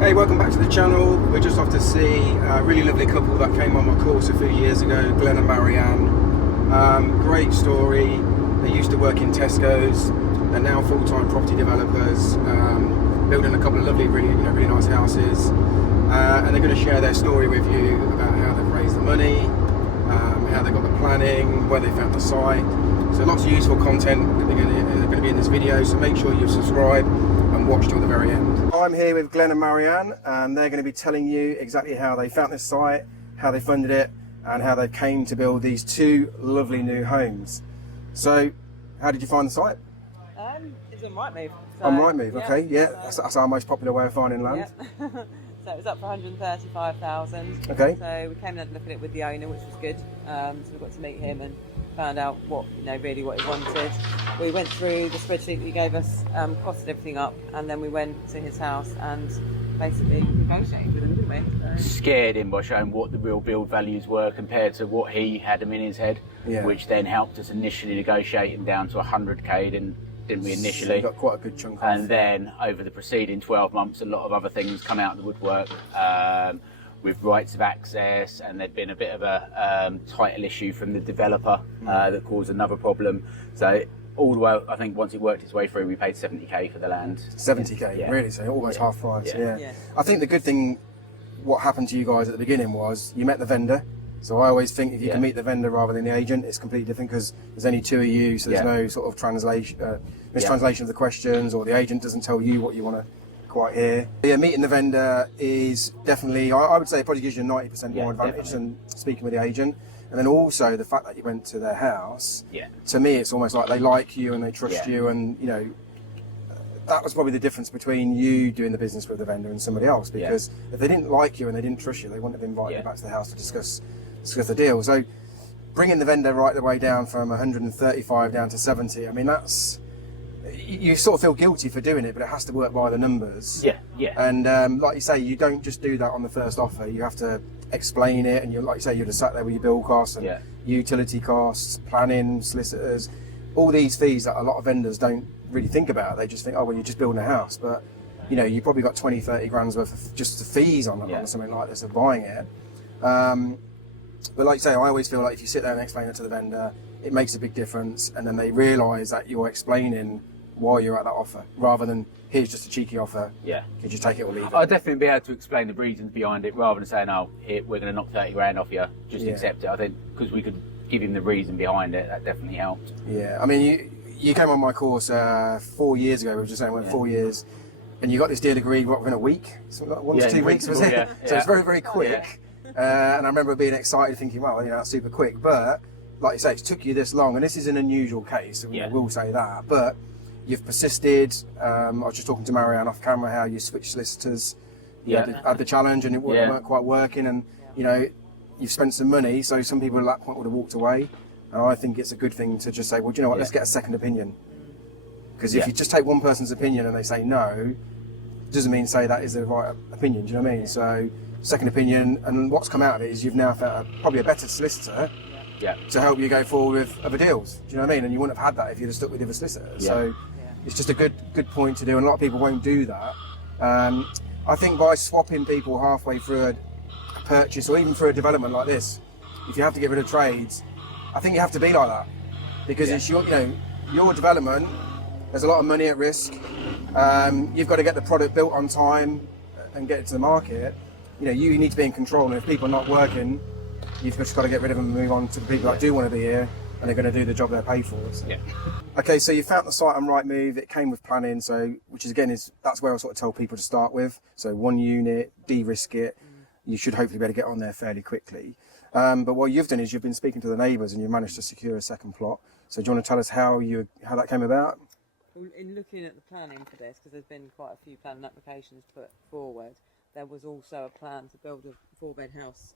Hey, welcome back to the channel. We're just off to see a really lovely couple that came on my course a few years ago, Glenn and Marianne. Great story. They used to work in Tesco'S. They're now full-time property developers, building a couple of lovely, really nice houses. And they're going to share their story with you about how they've raised the money, how they got the planning, where they found the site. So lots of useful content that are going to be in this video. So make sure you subscribe and watch till the very end. I'm here with Glenn and Marianne, and they're going to be telling you exactly how they found this site, how they funded it, and how they came to build these two lovely new homes. So, how did you find the site? It's on Rightmove. So, On Rightmove, okay, yeah. That's our most popular way of finding land. Yeah. So it was up for 135,000. Okay. So we came and had a look at it with the owner, which was good. So we got to meet him and found out what really what he wanted. We went through the spreadsheet that he gave us, costed everything up, and then we went to his house and basically negotiated with him, didn't we? So. Scared him by showing what the real build values were compared to what he had them in his head, which then helped us initially negotiate him down to 100k, didn't we initially? So you got quite a good chunk off. And then over the preceding 12 months, a lot of other things come out of the woodwork with rights of access, and there'd been a bit of a title issue from the developer that caused another problem. So all the way, I think once it worked its way through, we paid 70k for the land. 70k, Yeah. really? So almost half price, Yeah. I think the good thing, what happened to you guys at the beginning was you met the vendor. So I always think if you can meet the vendor rather than the agent, it's completely different because there's only two of you, so there's no sort of mistranslation of the questions, or the agent doesn't tell you what you want to quite hear. Yeah, meeting the vendor is definitely, I would say it probably gives you 90% more advantage than speaking with the agent. And then also the fact that you went to their house, to me it's almost like they like you and they trust you, and that was probably the difference between you doing the business with the vendor and somebody else, because if they didn't like you and they didn't trust you, they wouldn't have invited you back to the house to discuss the deal. So bringing the vendor right the way down from 135 down to 70, I mean, that's, you sort of feel guilty for doing it, but it has to work by the numbers. And like you say, you don't just do that on the first offer. You have to explain it, and like you say, you'd have sat there with your bill costs and utility costs, planning, solicitors, all these fees that a lot of vendors don't really think about. They just think, oh well, you're just building a house, but you probably got 20-30 grand's worth of just the fees on something like this of buying it. But like you say, I always feel like if you sit there and explain it to the vendor, it makes a big difference, and then they realise that you're explaining why you're at that offer, rather than here's just a cheeky offer. Could you take it or leave it? I'll definitely be able to explain the reasons behind it, rather than saying, oh, here, we're going to knock 30 grand off you, just accept it. I think because we could give him the reason behind it, that definitely helped. I mean, you came on my course 4 years ago. We were just saying, 4 years, and you got this deal agreed within a week, so like 1 to 2 weeks, was it? So it's very, very quick. And I remember being excited, thinking, well, that's super quick. But like you say, it took you this long, and this is an unusual case. We'll say that, but you've persisted. I was just talking to Marianne off camera how you switched solicitors. You had the challenge, and it weren't quite working, and you've spent some money. So some people at that point would have walked away. And I think it's a good thing to just say, well, do you know what? Let's get a second opinion. Because if you just take one person's opinion and they say no, it doesn't mean say that is the right opinion. Do you know what I mean? So second opinion, and what's come out of it is you've now found probably a better solicitor to help you go forward with other deals. Do you know what I mean? And you wouldn't have had that if you'd have stuck with the other solicitor. So it's just a good point to do, and a lot of people won't do that. I think by swapping people halfway through a purchase, or even through a development like this, if you have to get rid of trades, I think you have to be like that, because it's your development. There's a lot of money at risk. You've got to get the product built on time and get it to the market. You need to be in control, and if people are not working, you've just got to get rid of them and move on to the people that do want to be here, and they're going to do the job they're paid for. So. Okay, so you found the site on Rightmove. It came with planning, so that's where I sort of tell people to start with. So 1 unit, de-risk it. You should hopefully be able to get on there fairly quickly. But what you've done is you've been speaking to the neighbours, and you managed to secure a second plot. So do you want to tell us how that came about? Well, in looking at the planning for this, because there's been quite a few planning applications put forward, there was also a plan to build a 4-bed house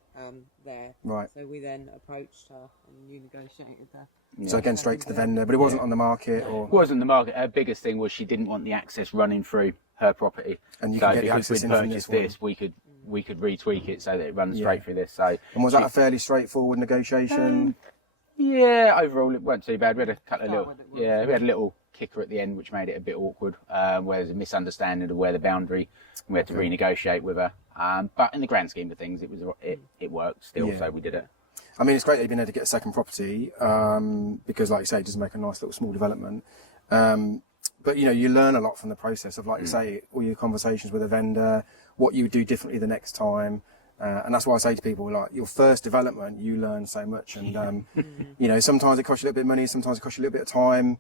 there. Right. So we then approached her and you negotiated that. So again, straight to the vendor, but it wasn't on the market, or? It wasn't the market. Her biggest thing was she didn't want the access running through her property. And you can get the access in from this one. We could retweak it so that it runs straight through this. So. And was that a fairly straightforward negotiation? Yeah, overall it wasn't too bad. We had a couple of we had a little kicker at the end, which made it a bit awkward, where there's a misunderstanding of where the boundary, and we had to renegotiate with her. But in the grand scheme of things, it worked still, so we did it. I mean, it's great that you've been able to get a second property, because like you say, it does make a nice little small development. But you learn a lot from the process of, like you say, all your conversations with a vendor, what you would do differently the next time. And that's why I say to people, like, your first development, you learn so much. And, sometimes it costs you a little bit of money, sometimes it costs you a little bit of time.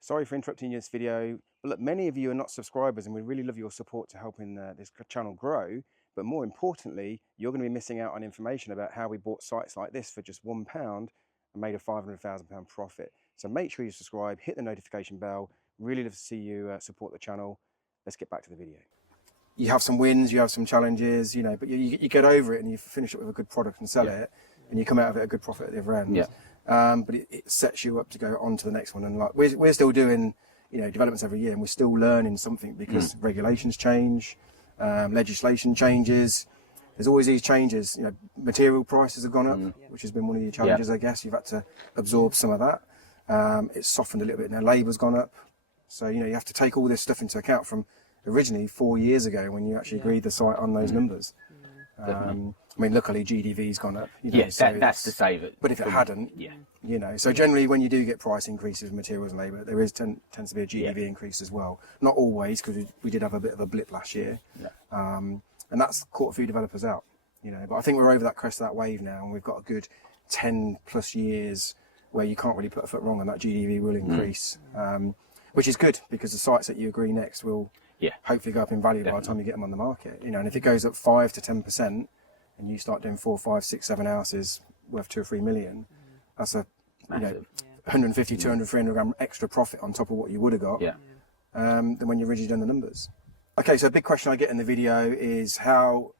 Sorry for interrupting this video. But look, many of you are not subscribers, and we really love your support to helping this channel grow. But more importantly, you're going to be missing out on information about how we bought sites like this for just £1 and made a £500,000 profit. So make sure you subscribe, hit the notification bell. Really love to see you support the channel. Let's get back to the video. You have some wins, you have some challenges, but you get over it and you finish it with a good product and sell it, and you come out of it a good profit at the other end. But it sets you up to go on to the next one. And like we're still doing, developments every year, and we're still learning something because regulations change, legislation changes. There's always these changes. Material prices have gone up, which has been one of your challenges, I guess. You've had to absorb some of that. It's softened a little bit now. Labour's gone up. So, you have to take all this stuff into account from originally 4 years ago when you actually agreed the site on those numbers. I mean, luckily GDV's gone up. So that's to save it. But if it hadn't, so generally when you do get price increases of materials and labour, there tends to be a GDV increase as well. Not always, because we did have a bit of a blip last year. And that's caught a few developers out, But I think we're over that crest of that wave now, and we've got a good 10 plus years where you can't really put a foot wrong, and that GDV will increase. Which is good, because the sites that you agree next will hopefully go up in value by the time you get them on the market. And if it goes up 5 to 10%, and you start doing 4, 5, 6, 7 houses worth 2 or 3 million, that's a 150, 200, 300 grand extra profit on top of what you would have got than when you originally done the numbers. Okay, so a big question I get in the video is how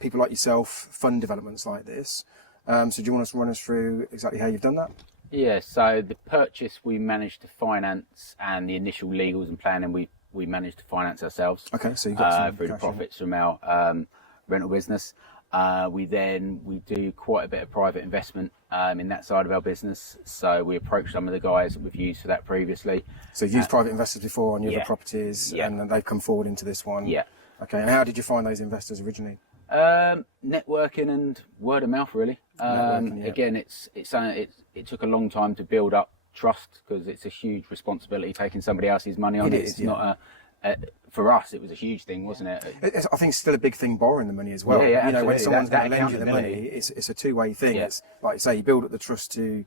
people like yourself fund developments like this. So do you want to run us through exactly how you've done that? Yeah, so the purchase we managed to finance, and the initial legals and planning we managed to finance ourselves. Okay, so you got some through the profits from our rental business. We do quite a bit of private investment in that side of our business. So we approached some of the guys that we've used for that previously. So you've used private investors before on your other properties, and then they've come forward into this one. Yeah. Okay, and how did you find those investors originally? Networking and word of mouth, really. Again, it took a long time to build up trust, because it's a huge responsibility taking somebody else's money on. It's not for us, it was a huge thing, wasn't it? I think it's still a big thing borrowing the money as well. When someone's going to lend you the money, it's a two-way thing. It's like you say, you build up the trust to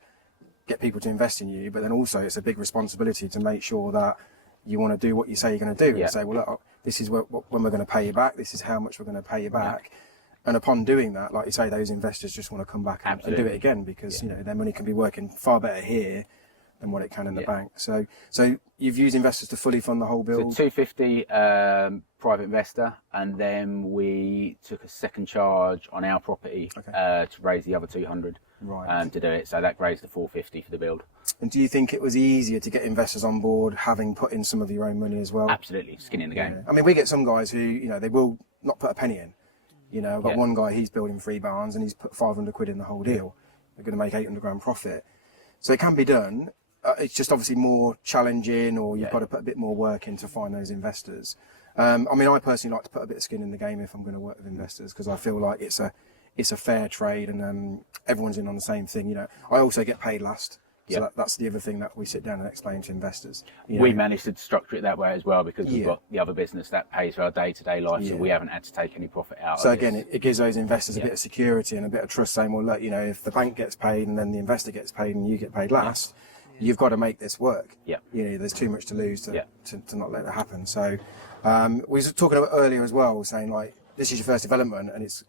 get people to invest in you, but then also it's a big responsibility to make sure that you want to do what you say you're going to do. And say, well, look, this is when we're going to pay you back. This is how much we're going to pay you back. And upon doing that, like you say, those investors just want to come back and do it again, because their money can be working far better here than what it can in the bank. So you've used investors to fully fund the whole build? So 250 private investor, and then we took a second charge on our property to raise the other 200 to do it. So that raised the 450 for the build. And do you think it was easier to get investors on board having put in some of your own money as well? Absolutely, skin in the game. I mean, we get some guys who, they will not put a penny in. I've got one guy, he's building 3 barns and he's put 500 quid in the whole deal. They're going to make 800 grand profit. So it can be done. It's just obviously more challenging, or you've got to put a bit more work in to find those investors. I mean, I personally like to put a bit of skin in the game if I'm going to work with investors, because I feel like it's a fair trade, and everyone's in on the same thing. I also get paid last. So that's the other thing that we sit down and explain to investors. We managed to structure it that way as well, because we've got the other business that pays for our day-to-day life, so we haven't had to take any profit out. So again, it gives those investors a bit of security and a bit of trust, saying, well, look, if the bank gets paid and then the investor gets paid and you get paid last, you've got to make this work. There's too much to lose to not let it happen. So we were talking about earlier as well, saying like, this is your first development, and it's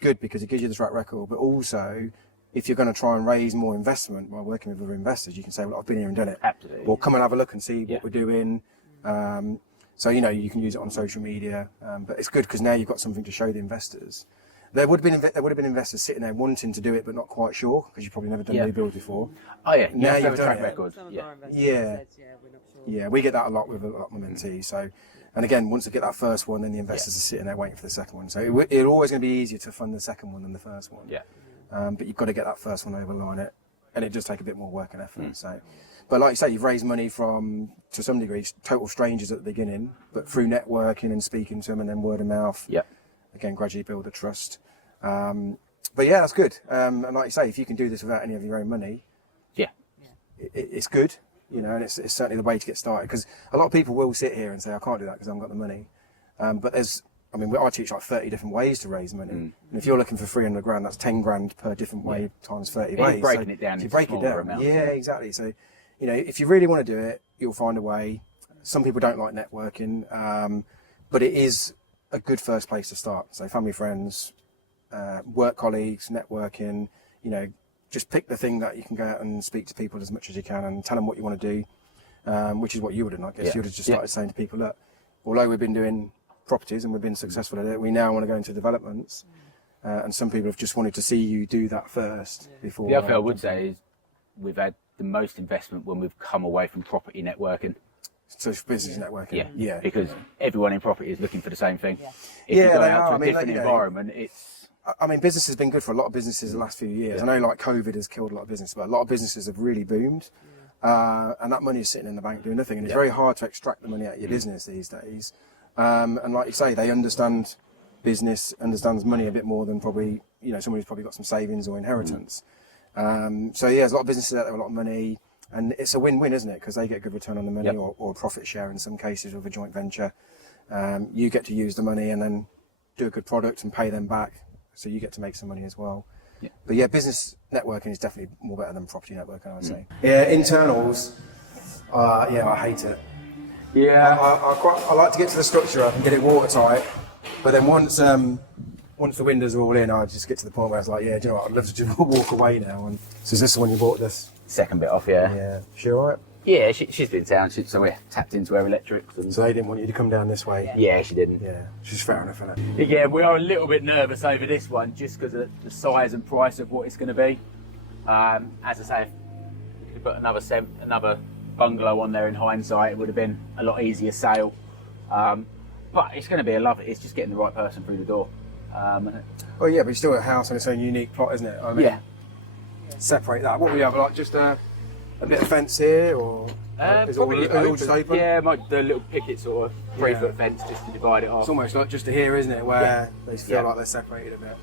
good because it gives you the track record, but also, if you're going to try and raise more investment by working with other investors, you can say, well, I've been here and done it. Absolutely. Or come and have a look and see what we're doing. So, you can use it on social media. But it's good because now you've got something to show the investors. There would have been investors sitting there wanting to do it, but not quite sure, because you've probably never done new build before. Oh, yeah. Now you've done track it. record. Some of our investors said, we're not sure. Yeah, we get that a lot with my mentees. So, and again, once they get that first one, then the investors are sitting there waiting for the second one. So it's always going to be easier to fund the second one than the first one. But you've got to get that first one over the line, and it does take a bit more work and effort. So, But like you say, you've raised money from, to some degree, total strangers at the beginning, but through networking and speaking to them, and then word of mouth. Yeah. Again, gradually build a trust. But yeah, that's good. And like you say, if you can do this without any of your own money, it's good, you know, and it's certainly the way to get started. Because a lot of people will sit here and say, I can't do that because I haven't got the money. But I teach like 30 different ways to raise money. And if you're looking for 300 grand, that's 10 grand per different way times 30 ways. Breaking it down if you into break it down, amounts. yeah, exactly. So, you know, if you really want to do it, you'll find a way. Some people don't like networking, but it is a good first place to start. So family, friends, work colleagues, networking, you know, just pick the thing that you can go out and speak to people as much as you can and tell them what you want to do, which is what you would have done, I guess. You would have just started saying to people, look, although we've been doing properties and we've been successful at it, we now want to go into developments. And some people have just wanted to see you do that first before. The other thing I would say is we've had the most investment when we've come away from property networking. So it's business networking. Yeah. Because everyone in property is looking for the same thing. Yeah. If you go out to a different environment, it's... I mean, business has been good for a lot of businesses the last few years. I know like COVID has killed a lot of business, but a lot of businesses have really boomed. And that money is sitting in the bank doing nothing. And it's very hard to extract the money out of your business these days. And like you say, they understands money a bit more than probably, you know, someone who's probably got some savings or inheritance. So yeah, there's a lot of businesses out there with a lot of money. And it's a win-win, isn't it? Because they get a good return on the money or profit share in some cases with a joint venture. You get to use the money and then do a good product and pay them back. So you get to make some money as well. Yeah. But yeah, business networking is definitely more better than property networking, I would say. Yeah, internals, I hate it. Yeah. I like to get to the structure up and get it watertight. But then once the windows are all in, I just get to the point where it's like, yeah, do you know what, I'd love to just walk away now. And so is this the one you bought this? Second bit off, yeah. Yeah. She all right? Yeah, she's been sound. So we're tapped into her electrics. And so they didn't want you to come down this way? Yeah, she didn't. Yeah, she's fair enough, isn't it? Yeah, we are a little bit nervous over this one just because of the size and price of what it's going to be. As I say, if you could put another bungalow on there in hindsight, it would have been a lot easier sale. But it's going to be it's just getting the right person through the door. Oh yeah, but it's still a house on its own unique plot, isn't it? I mean, separate that. What we have, like just a bit of fence here, or is it all just open? Yeah, the little picket sort of 3-foot fence just to divide it off. It's almost like just to here, isn't it, where they feel like they're separated a bit.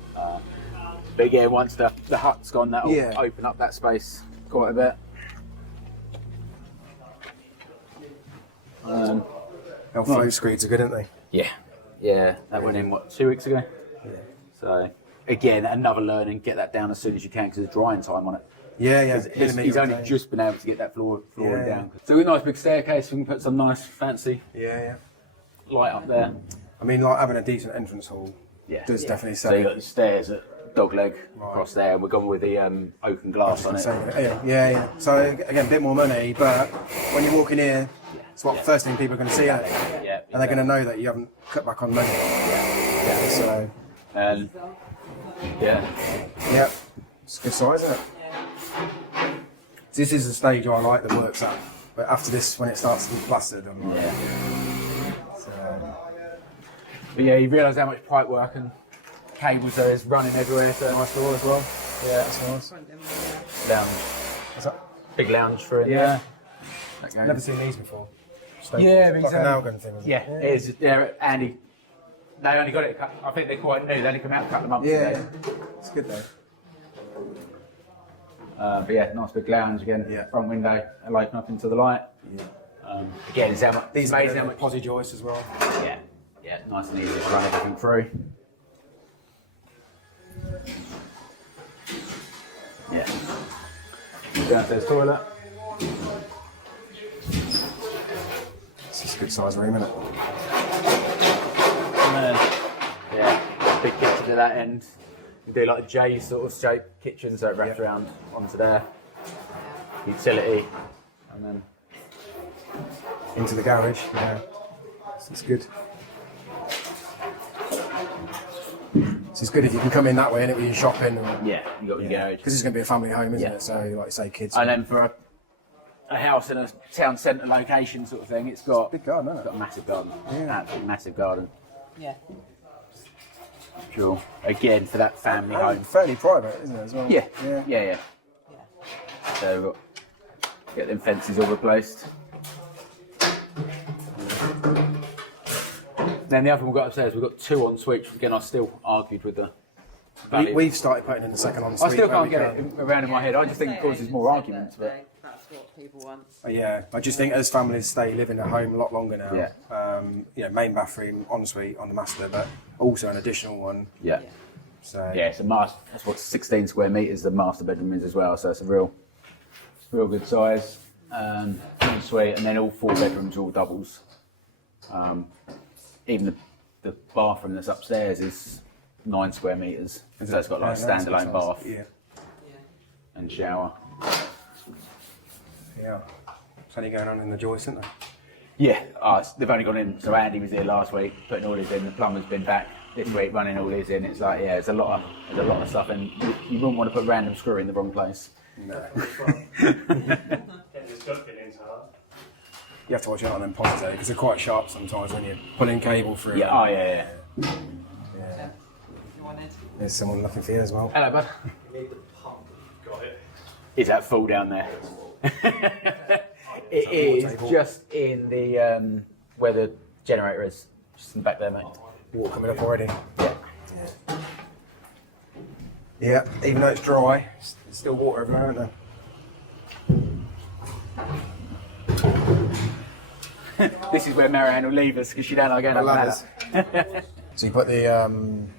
But yeah, once the hut's gone, that'll open up that space quite a bit. Flow screeds are good, aren't they? Yeah, that went in 2 weeks ago. Yeah. So again, another learning. Get that down as soon as you can because there's drying time on it. Yeah. He's only just been able to get that flooring down. So we've got a nice big staircase. We can put some nice fancy light up there. I mean, like having a decent entrance hall does definitely sell. So you got the stairs at dogleg across there. We're going with the oaken glass on it. Yeah. So again, a bit more money, but when you walk in here, it's what the first thing people are going to see, aren't they? Yeah. And they're going to know that you haven't cut back on money. Yeah. So. Yeah. It's a good size, isn't it? This is the stage I like that works at, but after this, when it starts to be plastered, I'm like, But yeah, you realise how much pipe work and cables there is running everywhere. So nice door as well. Yeah, that's nice. Lounge. What's that? Big lounge for it. Yeah. Never seen these before. Yeah, it's like a nail gun thing. Isn't it? It is. Andy. They only got it. I think they're quite new. They only come out a couple of months ago. Yeah, it's good though. But yeah, nice big lounge again. Yeah. Front window, it'll open up into the light. Yeah. Again, it's how much. These are amazing how much posi joists as well. Yeah, nice and easy to run everything through. Yeah. Downstairs toilet. It's just a good size room, isn't it? Big kitchen at that end. You do like a J sort of shaped kitchen, so it wraps around onto there. Utility, and then into the garage. Yeah, so it's good. So it's good if you can come in that way, and it with your shopping. You got your garage because it's going to be a family home, isn't it? So, like you say, kids. And then for a house in a town centre location sort of thing, it's got a big garden, isn't it? It's got a massive garden. Absolutely massive garden. Yeah. Sure. Again, for that family home. Fairly private, isn't it, as well? Yeah. So we've got Get them fences all replaced. Then the other one we've got upstairs, we've got 2 en suite. Again, I still argued with the. We've started putting in the second ensuite. I still can't get it around in my head. I just think it causes more arguments. But that's what people want. Yeah, I just think as families stay living at home a lot longer now. Yeah. Main bathroom, ensuite on the master, but also an additional one. yeah. So Yeah, it's a master. That's what 16 square metres the master bedroom is as well. So it's a real good size. En suite, and then all 4 bedrooms are all doubles. Even the bathroom that's upstairs is 9 square metres. So it's got like a standalone bath and shower. Yeah. Something going on in the joists, isn't there? Yeah, they've only gone in. So Andy was here last week, putting all these in. The plumber's been back this week, running all these in. It's like, yeah, there's a lot of stuff, and you wouldn't want to put a random screw in the wrong place. No. Getting this gut bit into her. You have to watch out on them pods though, because they're quite sharp sometimes when you're pulling cable through. Yeah, oh yeah. Yeah. You wanted. There's someone looking for you as well. Hello, bud. You need the pump. Got it. Is that full down there? It is just in the where the generator is, just in the back there, mate. Water coming up already. Yeah. Yeah, even though it's dry, there's still water everywhere, isn't there? This is where Marianne will leave us because she don't like going up ladders. ladder. So you put the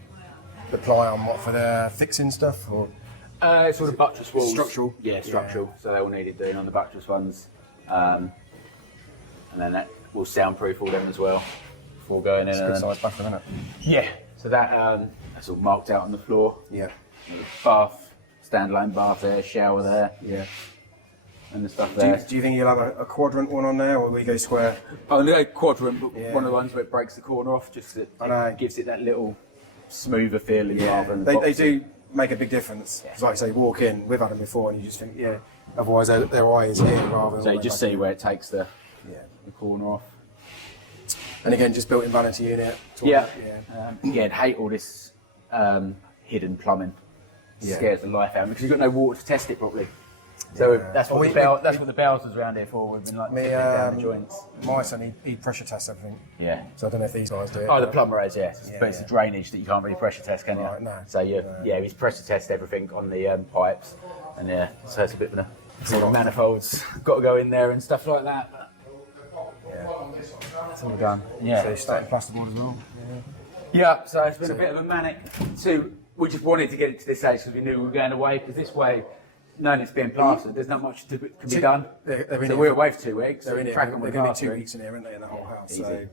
ply on what for the fixing stuff, or It's all the buttress walls. Structural? Yeah, structural. So they all needed doing on the buttress ones. And then that will soundproof all them as well before going in. it's a good sized bathroom, isn't it? Yeah. So that's all marked out on the floor. Yeah. Bath, standalone bath there, shower there, Yeah. and the stuff Do you, there. do you think you'll have a quadrant one on there, or will you go square? Oh, and the quadrant, but Yeah. one of the ones where it breaks the corner off, just I know. it gives it that little smoother feeling rather than They boxy. do make a big difference. Because like I say, walk in, we've had them before, and you just think, yeah. Otherwise, their eye is here rather than. So all you the way just back see in. where it takes the Yeah. corner off. And again, just built-in vanity unit. Yeah. Yeah. Again, hate all this hidden plumbing. It Yeah. scares the life out of me because you've got no water to test it properly. So Yeah. that's what that's what the bells was around here for. We've been like Me, tipping down the joints. My son, he pressure tests everything. Yeah. So I don't know if these guys do it. Oh, the but- plumber is, yeah. Yeah, But it's yeah. the drainage that you can't really pressure test, can you? Right, no. So yeah, he's pressure test everything on the pipes, and yeah, so it's a bit of a manifolds got to go in there and stuff like that. But Yeah. it's all done. Yeah. So you started plasterboard as well. Yeah, so it's been a bit of a manic. We just wanted to get it to this age because we knew we were going away. Because this way, knowing it's being plastered, there's not much can be done. They're in So here we're for- away for 2 weeks. They're in here. crack on They're with going to be 2 plastering. weeks in here, aren't they, in the whole house? easy. So,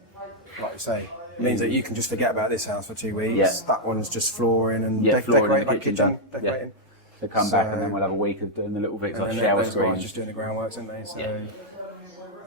like you say, it means that you can just forget about this house for 2 weeks. Yeah. That one's just flooring and Yeah, flooring decorating in the like kitchen kitchen, done. decorating. So come back and So- then we'll have a week of doing the little bits And like then shower those guys screens. just doing the groundworks, aren't they? So, Yeah.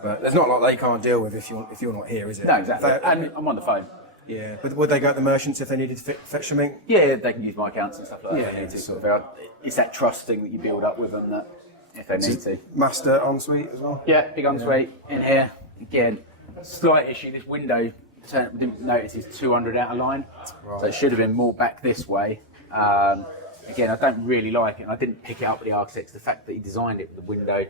But there's not a lot they can't deal with if you're not here, is it? No, exactly. They- And I'm on the phone. yeah, but would they go to the merchants if they needed to fetch something? Yeah, they can use my accounts and stuff like that. Yeah, if they need to yeah. sort of it's that trust thing that you build up with them that if they need to. Master ensuite as well. Yeah, big ensuite in here. Again, slight issue. This window, we didn't notice, is 200 out of line, so it should have been more back this way. Again, I don't really like it. And I didn't pick it up with the architects. The fact that he designed it with the window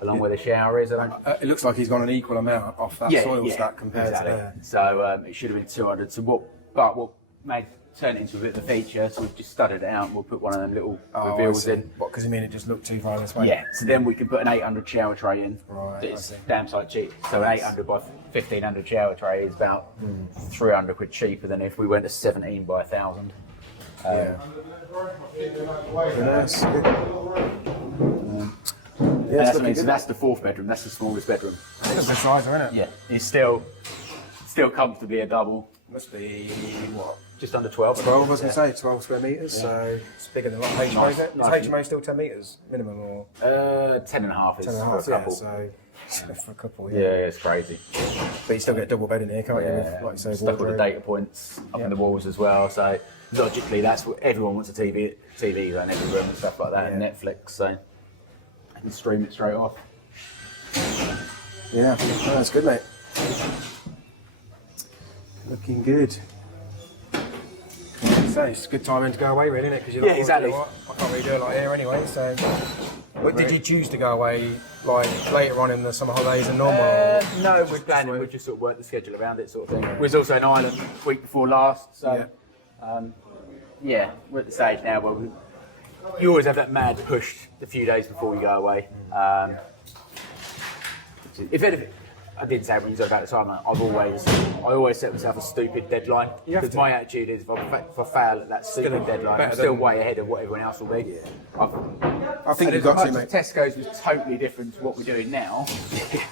along where the shower is, I don't. It looks like he's got an equal amount off that soil stack compared exactly. to there. So it should have been 200. So what made turn it into a bit of a feature? So we've just studded it out and we'll put one of them little reveals in. What? Because you mean it just looked too far this way? Yeah, so then we can put an 800 shower tray in. Right, It's I see. damn sight cheap. So an 800 by 1500 shower tray is about 300 quid cheaper than if we went to 17 by 1000. Yeah. Nice. So that's the 4th bedroom. That's the smallest bedroom. It's a size, isn't it? Yeah, it's still comfortably a double. Must be what? Just under 12. 12, I was going to say, 12 square metres, so it's bigger than what HMO Nice, is. Is nice. HMO still 10 metres minimum, or 10 and a half is 10 and a for half? a Yeah, couple. so for a couple, Yeah, it's crazy. But you still get double bed in here, can't you? Yeah, With, like you say, stuck with the wardrobe. data points up in the walls as well. So logically, that's what everyone wants a TV around every room and stuff like that, and Yeah. Netflix. So I can stream it straight off. Yeah, no, that's good, mate. Looking good. So it's a good timing to go away, really, isn't it? Because you're like, exactly. "Oh, you know what? I can't really do it like here anyway. So, but did you choose to go away like later on in the summer holidays and normal? No, we're planning. We just sort of worked the schedule around it, sort of thing. We was also in Ireland the week before last, so we're at the stage now where you always have that mad push the few days before you go away. If anything, I did say when you talk about the time, I always set myself a stupid deadline, because my attitude is if I fail at that stupid deadline, I'm still way ahead of what everyone else will be. I think you've got to, mate. Tesco's was totally different to what we're doing now.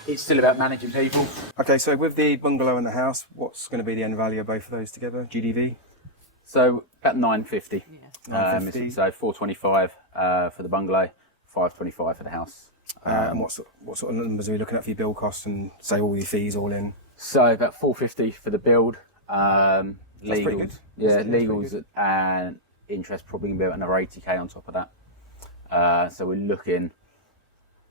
It's still about managing people. Okay, so with the bungalow and the house, what's going to be the end value of both of those together? GDV? So about 950. Yeah. 950. So 425 for the bungalow, 525 for the house. And what sort of numbers are we looking at for your build costs and say all your fees all in? So about 450 for the build. Pretty Legals, good. yeah, That's pretty legals good. and interest probably going to be about another 80k on top of that. So we're looking,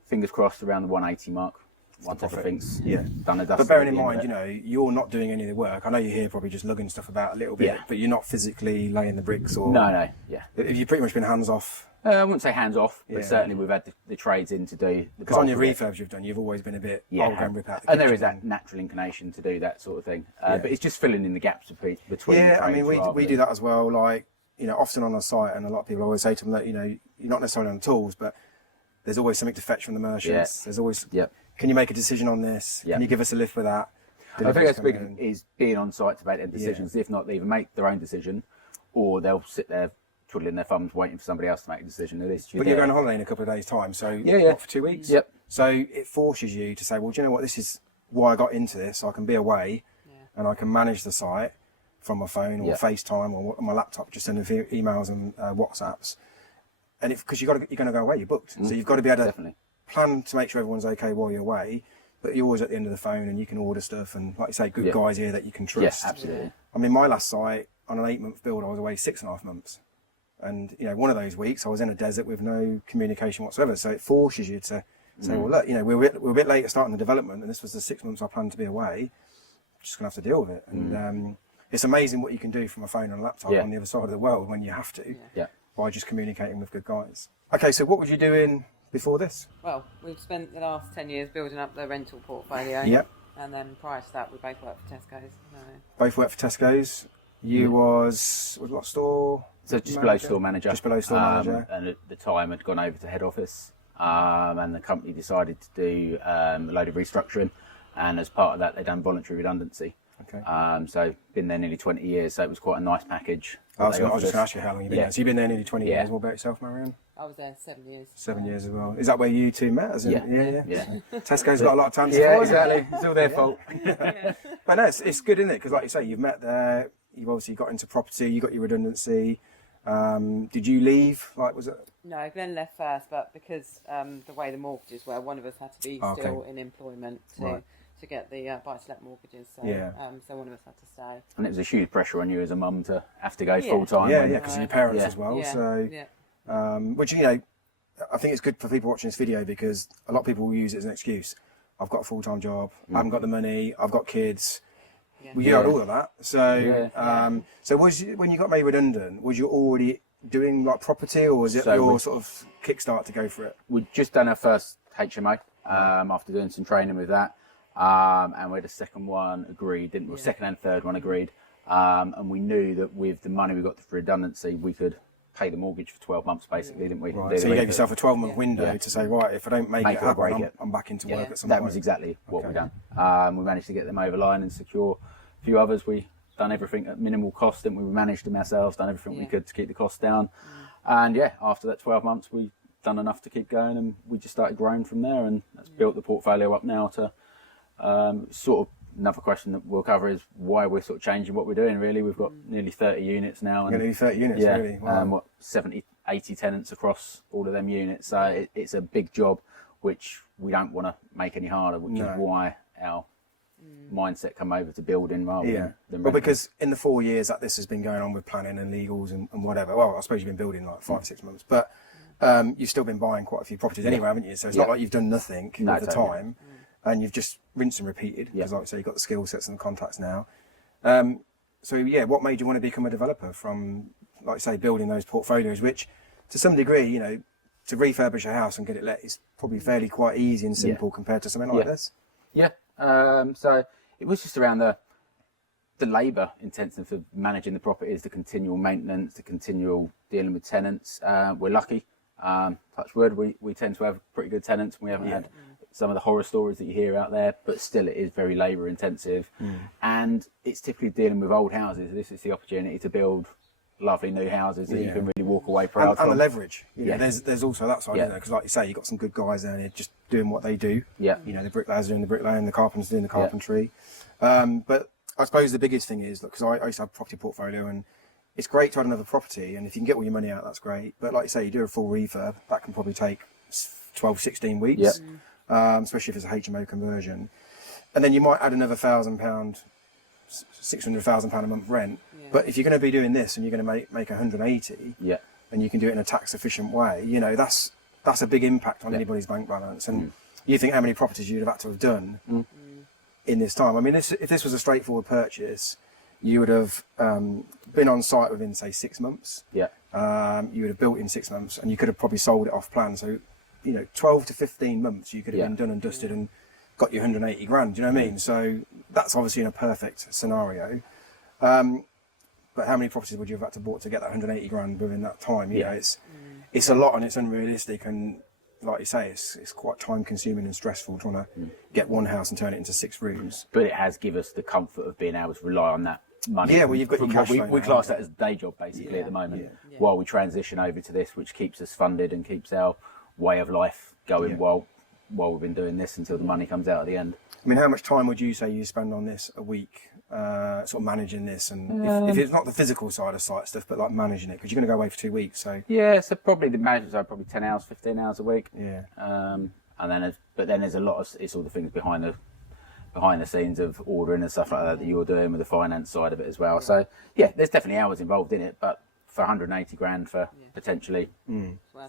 fingers crossed, around the 180 mark. Once everything's done and dusted. But bearing in mind, you know, you're not doing any of the work. I know you're here probably just lugging stuff about a little bit, but you're not physically laying the bricks or... No, yeah. Have you pretty much been hands off? I wouldn't say hands off, but certainly we've had the trades in to do. Because on your refurbs you've done, you've always been a bit, I'll go and rip out the and there is kitchen that natural inclination to do that sort of thing. But it's just filling in the gaps between the trades. Yeah, I mean, we rather do than- that as well. Like, you know, often on a site, and a lot of people always say to them that, you know, you're not necessarily on the tools, but there's always something to fetch from the merchants. There's always, can you make a decision on this? Can you give us a lift with that? I think that's big, is being on site to make their decisions. If not, they either make their own decision, or they'll sit there twiddling their thumbs waiting for somebody else to make a decision. At least But you're going on holiday in a couple of days' time, so what, for 2 weeks? Yep. So it forces you to say, well, do you know what, this is why I got into this. I can be away and I can manage the site from my phone or FaceTime or my laptop, just sending emails and WhatsApps. And because you're going to go away, you're booked. So you've got to be able to plan to make sure everyone's okay while you're away, but you're always at the end of the phone and you can order stuff and, like you say, good guys here that you can trust. Yes, absolutely. I mean, my last site, on an 8-month build, I was away 6.5 months. And, you know, one of those weeks I was in a desert with no communication whatsoever. So it forces you to say, well, look, you know, we're a bit late at starting the development and this was the 6 months I planned to be away. I'm just going to have to deal with it. And it's amazing what you can do from a phone and a laptop on the other side of the world when you have to, by just communicating with good guys. Okay, so what was you doing before this? Well, we've spent the last 10 years building up the rental portfolio. Yep. And then prior to that, we both worked for Tesco'S. Both worked for Tesco's. You was what store? So just below store manager. Just below store manager. And at the time had gone over to head office. And the company decided to do a load of restructuring. And as part of that, they'd done voluntary redundancy. Okay. So been there nearly 20 years, so it was quite a nice package. I was just going to ask you how long you've been there. So you've been there nearly 20 years. What about yourself, Marianne? I was there 7 years. 7 years as well. Is that where you two met? As in, yeah. Tesco's got a lot of time to Yeah, exactly. It's all their fault. But no, it's good, isn't it? Because like you say, you've met there, you've obviously got into property, you got your redundancy. Did you leave? Like, was it? No, Glenn left first, but because the way the mortgages were, one of us had to be still in employment to get the buy-to-let mortgages. So, so one of us had to stay. And it was a huge pressure on you as a mum to have to go full time. Yeah, because your parents as well. Yeah. So, which, you know, I think it's good for people watching this video because a lot of people will use it as an excuse. I've got a full-time job. I haven't got the money. I've got kids. We had all of that. So, so when you got made redundant, was you already doing like property, or was it your sort of kickstart to go for it? We'd just done our first HMO after doing some training with that, and we had a second one agreed, didn't we? Second and third one agreed, and we knew that with the money we got for redundancy, we could pay the mortgage for 12 months, basically, didn't we? Right. So you gave yourself a 12-month window to say, right, if I don't make it happen, I'm back into work at some point. That was exactly what we done. We managed to get them over line and secure a few others. We done everything at minimal cost, and we managed them ourselves, done everything we could to keep the costs down. And after that 12 months, we done enough to keep going, and we just started growing from there, and that's built the portfolio up now to sort of. Another question that we'll cover is why we're sort of changing what we're doing, really. We've got nearly 30 units now. And nearly 30 units, really? Wow. 70, 80 tenants across all of them units. So it's a big job, which we don't want to make any harder, which is why our mindset come over to building rather than well, because in the 4 years that this has been going on with planning and legals and whatever, well, I suppose you've been building like 5 or 6 months, but you've still been buying quite a few properties anyway, haven't you? So it's not like you've done nothing at the time. And you've just rinsed and repeated, because like I say, you've got the skill sets and the contacts now. So yeah, what made you want to become a developer from, like I say, building those portfolios, which to some degree, you know, to refurbish a house and get it let is probably fairly quite easy and simple compared to something like this? Yeah. So it was just around the labour intensive of managing the properties, the continual maintenance, the continual dealing with tenants. We're lucky. Touch wood, we tend to have pretty good tenants. We haven't had some of the horror stories that you hear out there, but still it is very labour intensive. And it's typically dealing with old houses. This is the opportunity to build lovely new houses that you can really walk away proud from. And the leverage. You know, there's also that side, isn't there? Because like you say, you've got some good guys there just doing what they do. Yeah. You know, the bricklayers doing the bricklaying, the carpenters doing the carpentry. But I suppose the biggest thing is, because I used to have a property portfolio, and it's great to have another property, and if you can get all your money out, that's great. But like you say, you do a full refurb, that can probably take 12, 16 weeks. Especially if it's a HMO conversion, and then you might add another £1,000, £600,000 a month rent. But if you're going to be doing this and you're going to make 180, and you can do it in a tax efficient way, you know, that's a big impact on anybody's bank balance. And you think how many properties you'd have had to have done in this time. I mean, if this was a straightforward purchase, you would have been on site within, say, 6 months. You would have built in 6 months, and you could have probably sold it off plan. So, you know, 12 to 15 months you could have been done and dusted and got your 180 grand. Do you know what I mean? So that's obviously in a perfect scenario. But how many properties would you have had to bought to get that 180 grand within that time? You know, it's a lot, and it's unrealistic, and like you say, it's quite time consuming and stressful trying to get one house and turn it into 6 rooms. But it has given us the comfort of being able to rely on that money. Yeah, well, you've got your cash flow. We class that as a day job basically at the moment, while we transition over to this, which keeps us funded and keeps our way of life going while we've been doing this until the money comes out at the end. I mean, how much time would you say you spend on this a week, sort of managing this? And if it's not the physical side of site stuff, but like managing it, because you're going to go away for 2 weeks, so so probably the managers are probably 10 hours, 15 hours a week. And then there's a lot of, it's all the things behind the scenes of ordering and stuff like that you're doing with the finance side of it as well. So there's definitely hours involved in it, but for 180 grand for potentially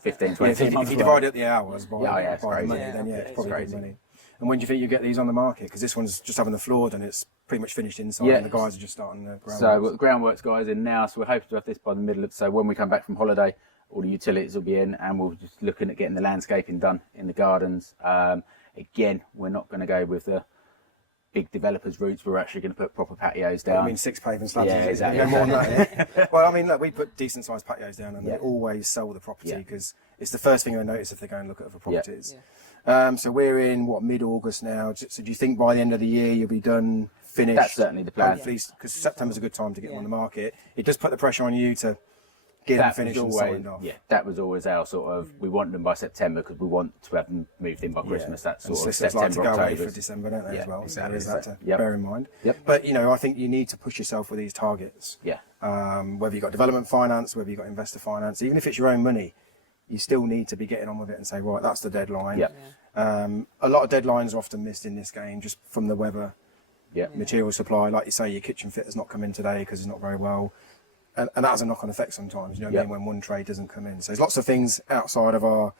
15, 20 if you divide up the hours by it's the crazy. money, then it's probably good money. And when do you think you get these on the market? Because this one's just having the floor done, it's pretty much finished inside, and the guys are just starting the groundworks. So we've got the groundworks guys in now, so we're hoping to have this by the middle of, so when we come back from holiday, all the utilities will be in, and we're just looking at getting the landscaping done in the gardens. Again, we're not going to go with the big developers' routes. We're actually going to put proper patios down. I mean, 6 paving slabs. Yeah, exactly. No more than that. Well, I mean, look, we put decent sized patios down, and they always sell the property because it's the first thing they notice if they go and look at other properties. So we're in mid-August now. So do you think by the end of the year you'll be done, finished? That's certainly the plan. Because September's a good time to get them on the market. It does put the pressure on you to get them finished and signed off. Yeah, that was always our sort of, we want them by September because we want to have them moved in by Christmas. That's sort of September, like to go October. away for December, don't they, as well? So there is that to Yep. bear in mind. Yep. But, you know, I think you need to push yourself with these targets. Yeah. Whether you've got development finance, whether you've got investor finance, even if it's your own money, you still need to be getting on with it and say, right, that's the deadline. Yep. A lot of deadlines are often missed in this game just from the weather, material supply. Like you say, your kitchen fitter's not come in today because it's not very well. And that has a knock-on effect sometimes, you know what I mean, when one trade doesn't come in. So there's lots of things outside of our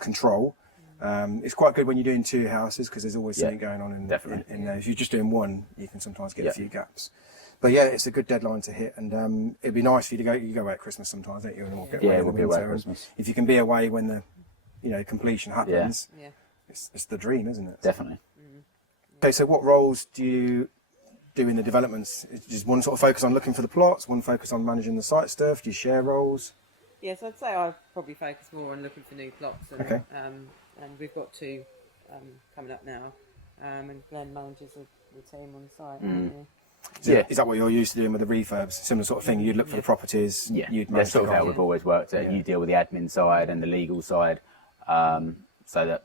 control. It's quite good when you're doing 2 houses because there's always something going on in there. If you're just doing one, you can sometimes get a few gaps. But yeah, it's a good deadline to hit, and it'd be nice for you to go away at Christmas sometimes, don't you? And we'll get away we'll be away at Christmas. If you can be away when the completion happens, it's the dream, isn't it? Definitely. Okay, so what roles do you do in the developments? Does one sort of focus on looking for the plots, one focus on managing the site stuff? Do you share roles? Yes, I'd say I probably focus more on looking for new plots, and and we've got 2 coming up now, and Glenn manages the team on site. Is that what you're used to doing with the refurbs? Similar sort of thing. You'd look for the properties. You'd manage that's sort of how we've always worked it. You deal with the admin side and the legal side, so that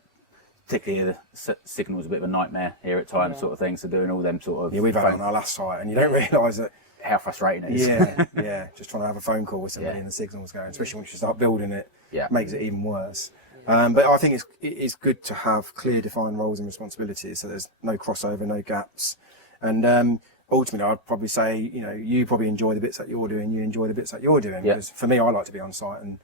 particularly the signal's a bit of a nightmare here at times, sort of thing. So doing all them sort of we've had it on our last site, and you don't realise that how frustrating it is. Just trying to have a phone call with somebody and the signal's going, especially once you start building it, makes it even worse. But I think it's good to have clear defined roles and responsibilities, so there's no crossover, no gaps, and ultimately I'd probably say, you probably enjoy the bits that you're doing, you enjoy the bits that you're doing, because for me, I like to be on site and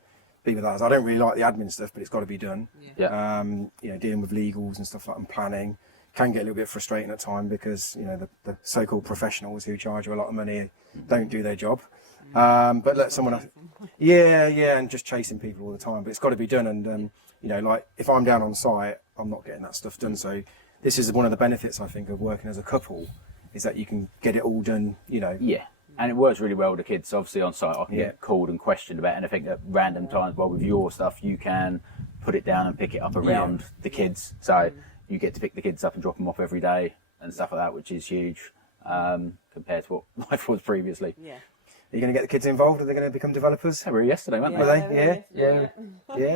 be with others. I don't really like the admin stuff, but it's got to be done. Dealing with legals and stuff like that and planning, can get a little bit frustrating at times because, you know, the so-called professionals who charge you a lot of money don't do their job. But let someone else, and just chasing people all the time. But it's got to be done. And, you know, like if I'm down on site, I'm not getting that stuff done. So this is one of the benefits, I think, of working as a couple, is that you can get it all done, you know. Yeah. And it works really well with the kids. Obviously on site I can get called and questioned about anything at random times. Well, with your stuff, you can put it down and pick it up around the kids. So you get to pick the kids up and drop them off every day and stuff like that, which is huge compared to what life was previously. Yeah. Are you going to get the kids involved? Are they going to become developers? They were yesterday, weren't Were they? they? Yeah.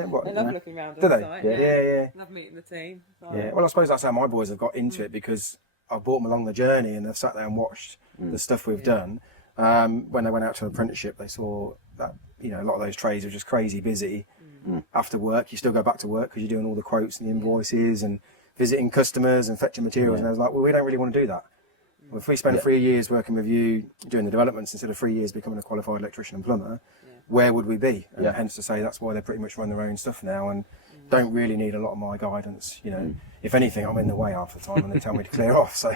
What? They love looking around Do on they? site. Yeah. Love meeting the team. Yeah. Well, I suppose that's how my boys have got into it, because I brought them along the journey and they've sat there and watched the stuff we've done. When they went out to an apprenticeship, they saw that, you know, a lot of those trades are just crazy busy. After work, you still go back to work because you're doing all the quotes and the invoices and visiting customers and fetching materials. And I was like, well, we don't really want to do that. Well, if we spend 3 years working with you doing the developments instead of 3 years becoming a qualified electrician and plumber, where would we be? And hence to say that's why they pretty much run their own stuff now and don't really need a lot of my guidance. You know, if anything, I'm in the way half the time and they tell me to clear off. So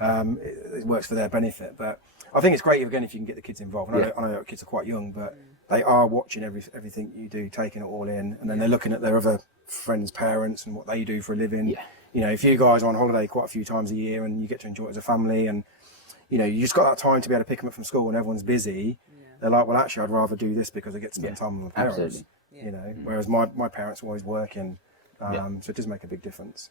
it works for their benefit. But I think it's great, again, if you can get the kids involved. And I know kids are quite young, but they are watching everything you do, taking it all in, and then they're looking at their other friends' parents and what they do for a living. You know, if you guys are on holiday quite a few times a year and you get to enjoy it as a family, and you know, you just got that time to be able to pick them up from school and everyone's busy, they're like, well, actually, I'd rather do this because I get to spend time with my parents. Absolutely. You know, whereas my parents were always working, so it does make a big difference.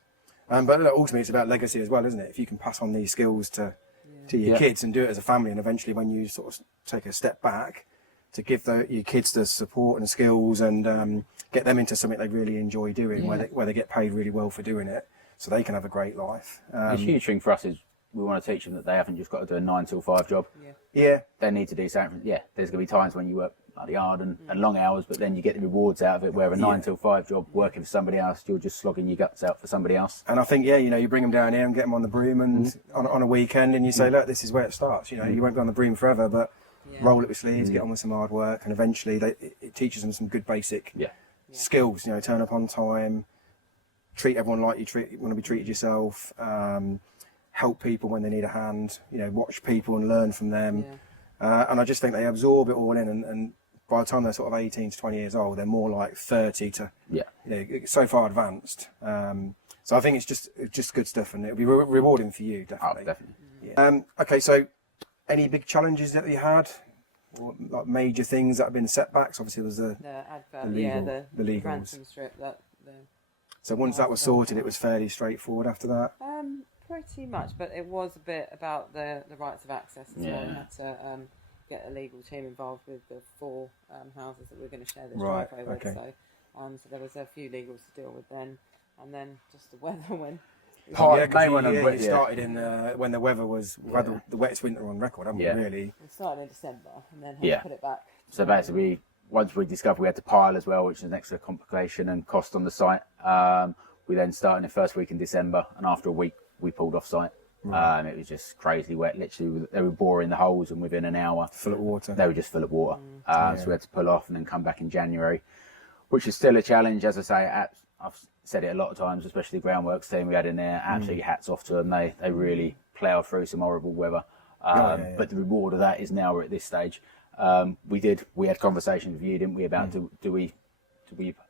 But look, ultimately, it's about legacy as well, isn't it? If you can pass on these skills to your kids and do it as a family, and eventually when you sort of take a step back, to give your kids the support and skills and get them into something they really enjoy doing, where they get paid really well for doing it, so they can have a great life. A huge thing for us is we want to teach them that they haven't just got to do a 9 till 5 job. They need to do something. There's going to be times when you work bloody hard and long hours, but then you get the rewards out of it, where a 9 till 5 job working for somebody else, you're just slogging your guts out for somebody else. And I think, you know, you bring them down here and get them on the broom and on a weekend, and you say, look, this is where it starts. You know, you won't be on the broom forever, but roll it with sleeves, get on with some hard work, and eventually it teaches them some good basic skills. You know, turn up on time, treat everyone like you want to be treated yourself, help people when they need a hand, you know, watch people and learn from them. And I just think they absorb it all in, and by the time they're sort of 18 to 20 years old, they're more like 30 to, you know, so far advanced. So I think it's just good stuff, and it'll be rewarding for you, definitely. Oh, definitely. Okay, so any big challenges that you had, or like major things that have been setbacks? Obviously, there was the advert, the legals. ransom strip. So once that was sorted, it was fairly straightforward after that. Pretty much, but it was a bit about the rights of access as well. We had to get a legal team involved with the 4 houses that we're going to share this driveway with. So there was a few legals to deal with then, and then just the weather when. You started in when the weather was the wettest winter on record, haven't we? Really. We started in December and then had to put it back. So basically, once we discovered we had to pile as well, which is an extra complication and cost on the site, we then started in the first week in December, and after a week we pulled off site. It was just crazy wet. Literally, they were boring the holes, and within an hour, full of water. They were just full of water. So we had to pull off and then come back in January, which is still a challenge. As I say, I've said it a lot of times, especially the groundworks team we had in there. Absolutely hats off to them. They really ploughed through some horrible weather. But the reward of that is now we're at this stage. We had conversations with you, didn't we, about do we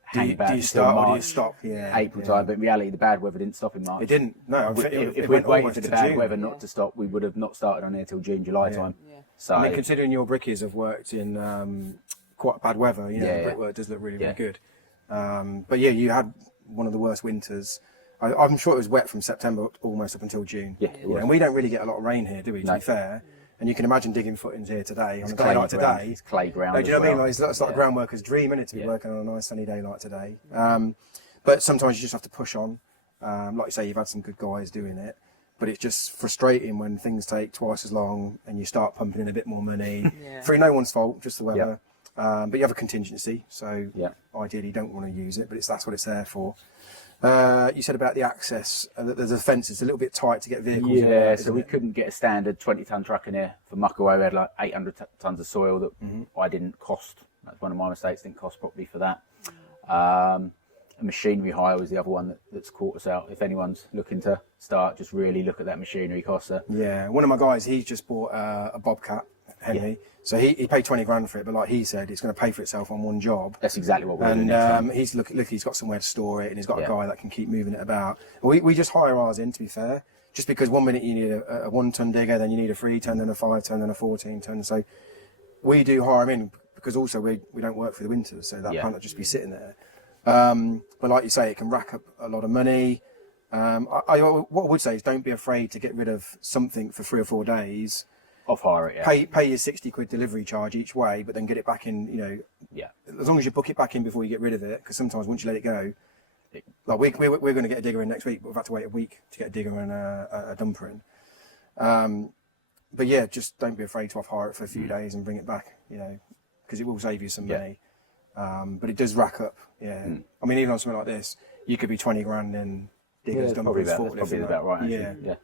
hang about do you start March, or do you stop? April time, but in reality the bad weather didn't stop in March. It didn't. No, if we'd waited for the bad weather not to stop, we would have not started on here till June, July time. So I mean, considering your brickies have worked in quite bad weather, you know, the brickwork does look really, really good. But you had one of the worst winters. I'm sure it was wet from September almost up until June. And we don't really get a lot of rain here, do we? To be fair. And you can imagine digging footings here today on a day like today. It's clay ground. Do you know what I mean? Like, it's like a groundworker's dream, isn't it, to be working on a nice sunny day like today. But sometimes you just have to push on. Like you say, you've had some good guys doing it, but it's just frustrating when things take twice as long and you start pumping in a bit more money. Through no one's fault, just the weather. But you have a contingency, so ideally you don't want to use it, but that's what it's there for. You said about the access, the fence is a little bit tight to get vehicles in there, so we couldn't get a standard 20-ton truck in here for muck away. We had like 800 tons of soil that I didn't cost. That's one of my mistakes, didn't cost properly for that. machinery hire was the other one that's caught us out. If anyone's looking to start, just really look at that machinery cost. Yeah, one of my guys, he's just bought a Bobcat, Henry. Yeah. So he paid 20 grand for it, but like he said, it's going to pay for itself on one job. That's exactly what we're doing. And he's he's got somewhere to store it, and he's got a guy that can keep moving it about. We just hire ours in, to be fair, just because 1 minute you need a 1 ton digger, then you need a 3 ton, then a 5 ton, then a 14 ton. So we do hire them in because also we don't work for the winters, so that plant will just be sitting there. But like you say, it can rack up a lot of money. What I would say is don't be afraid to get rid of something for 3 or 4 days. Off hire it, Pay your 60 quid delivery charge each way, but then get it back in, as long as you book it back in before you get rid of it, because sometimes once you let it go, like we're going to get a digger in next week, but we've had to wait a week to get a digger and a dumper in. But yeah, just don't be afraid to off hire it for a few days and bring it back, because it will save you some money. But it does rack up, I mean, even on something like this, you could be 20 grand in diggers, dumpers, that's probably about right, actually. Yeah.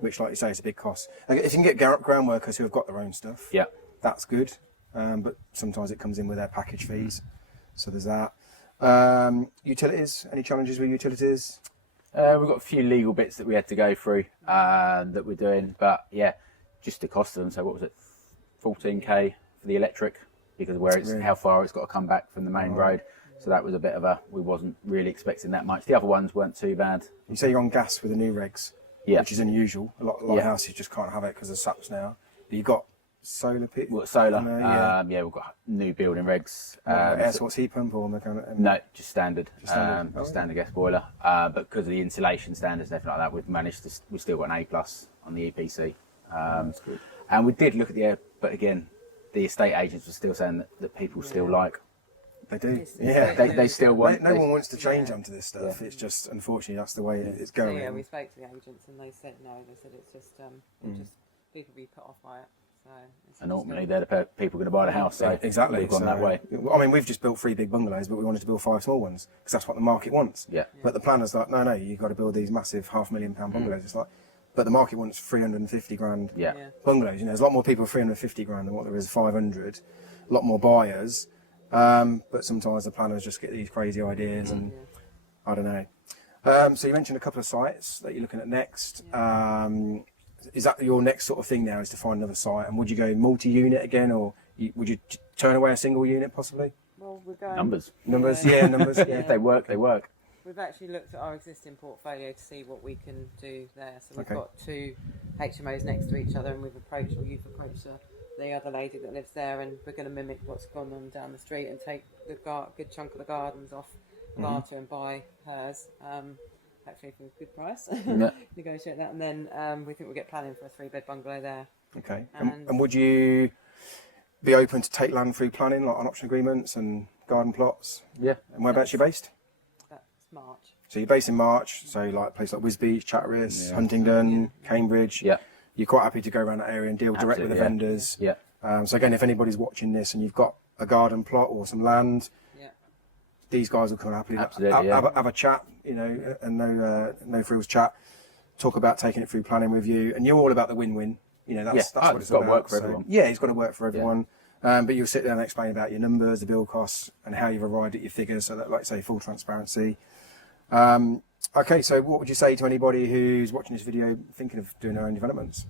Which, like you say, is a big cost. Like, if you can get ground workers who have got their own stuff, that's good. But sometimes it comes in with their package fees, so there's that. Utilities? Any challenges with utilities? We've got a few legal bits that we had to go through that we're doing, but yeah, just the cost of them. So what was it, 14k for the electric, because of where it's how far it's got to come back from the main road. So that was a bit of we wasn't really expecting that much. The other ones weren't too bad. You say you're on gas with the new regs. Yeah. Which is unusual. A lot of houses just can't have it because of SAPs now. But you've got solar pit. What, solar? We've got new building regs. Air source heat pump or mechanical? No, just standard. Standard gas boiler. But because of the insulation standards and everything like that, we've still got an A+ on the EPC. That's good. And we did look at the air, but again, the estate agents were still saying that people still like. They do. They still want. No one wants to change onto this stuff. It's just, unfortunately, that's the way it's going. So, we spoke to the agents and they said no. They said it's just, just people be put off by it. So and ultimately, they're the people going to buy the house. So exactly, we've gone that way. I mean, we've just built 3 big bungalows, but we wanted to build 5 small ones because that's what the market wants. Yeah. But the planner's like, no, you've got to build these massive £500,000 bungalows. It's like, but the market wants 350 grand bungalows. There's a lot more people with 350 grand than what there is 500. A lot more buyers. But sometimes the planners just get these crazy ideas and I don't know. So you mentioned a couple of sites that you're looking at next. Is that your next sort of thing now, is to find another site? And would you go multi-unit again, or would you turn away a single unit possibly? Well, we're going... Numbers. Numbers. If they work, they work. We've actually looked at our existing portfolio to see what we can do there. So we've got 2 HMOs next to each other, and you've approached the other lady that lives there, and we're going to mimic what's gone on down the street and take the good chunk of the gardens off Barter and buy hers. Hopefully for a good price. Negotiate that, and then we think we'll get planning for a 3-bed bungalow there. Okay. And would you be open to take land through planning, like on option agreements and garden plots? Yeah. And whereabouts you're based? That's March. So you're based in March, so like places like Wisbech, Chatteris, Huntingdon, Cambridge. Yeah. You're quite happy to go around that area and deal direct with the vendors. Yeah. So again, if anybody's watching this and you've got a garden plot or some land, these guys will come happily have a chat, and no frills chat. Talk about taking it through planning with you, and you're all about the win-win. That's what it's got about. to work for everyone. Yeah, it's got to work for everyone. But you'll sit there and explain about your numbers, the build costs, and how you've arrived at your figures, so that, like I say, full transparency. Okay, so what would you say to anybody who's watching this video thinking of doing their own developments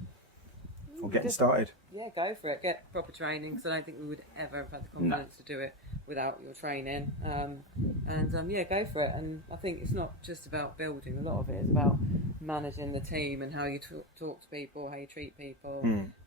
or getting started? Yeah, go for it. Get proper training, because I don't think we would ever have had the confidence to do it without your training. Go for it. And I think it's not just about building. A lot of it is about managing the team and how you talk to people, how you treat people,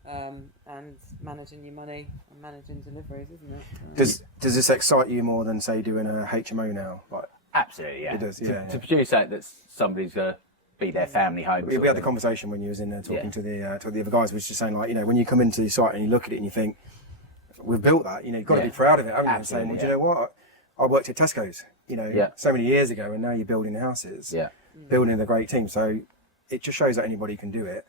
and managing your money and managing deliveries, isn't it? Does this excite you more than, say, doing a HMO now? Like, absolutely, yeah. It does, to produce that somebody's going to be their family home. We had the conversation when you was in there talking to the other guys, was just saying, like, when you come into the site and you look at it and you think, we've built that, you've got to be proud of it, haven't you? And saying, well, do you know what? I worked at Tesco's, so many years ago, and now you're building houses, building a great team. So it just shows that anybody can do it.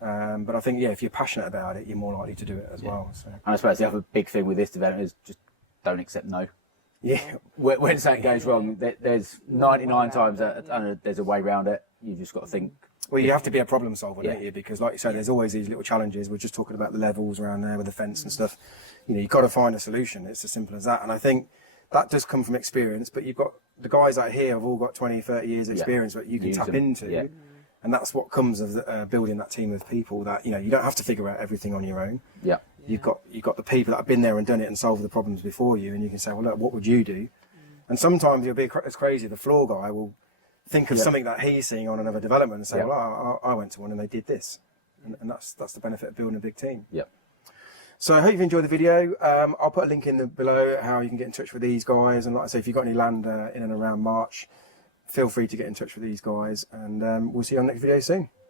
But I think, if you're passionate about it, you're more likely to do it as well. So. And I suppose the other big thing with this development is just don't accept no. Yeah. When something goes wrong, there's 99 times there's a way around it. You just got to think. Well, you have to be a problem solver, don't you? Because, like you say, there's always these little challenges. We're just talking about the levels around there with the fence and stuff. You've got to find a solution. It's as simple as that. And I think that does come from experience, but you've got the guys out here have all got 20, 30 years experience that you can tap into. And that's what comes of building that team of people that, you know, you don't have to figure out everything on your own. You've got the people that have been there and done it and solved the problems before you, and you can say, well, look, what would you do? And sometimes you'll be as crazy. The floor guy will think of something that he's seeing on another development and say, well, I went to one and they did this. And that's the benefit of building a big team. So I hope you've enjoyed the video. I'll put a link in below how you can get in touch with these guys. And like I say, if you've got any land in and around March, feel free to get in touch with these guys. And we'll see you on the next video soon.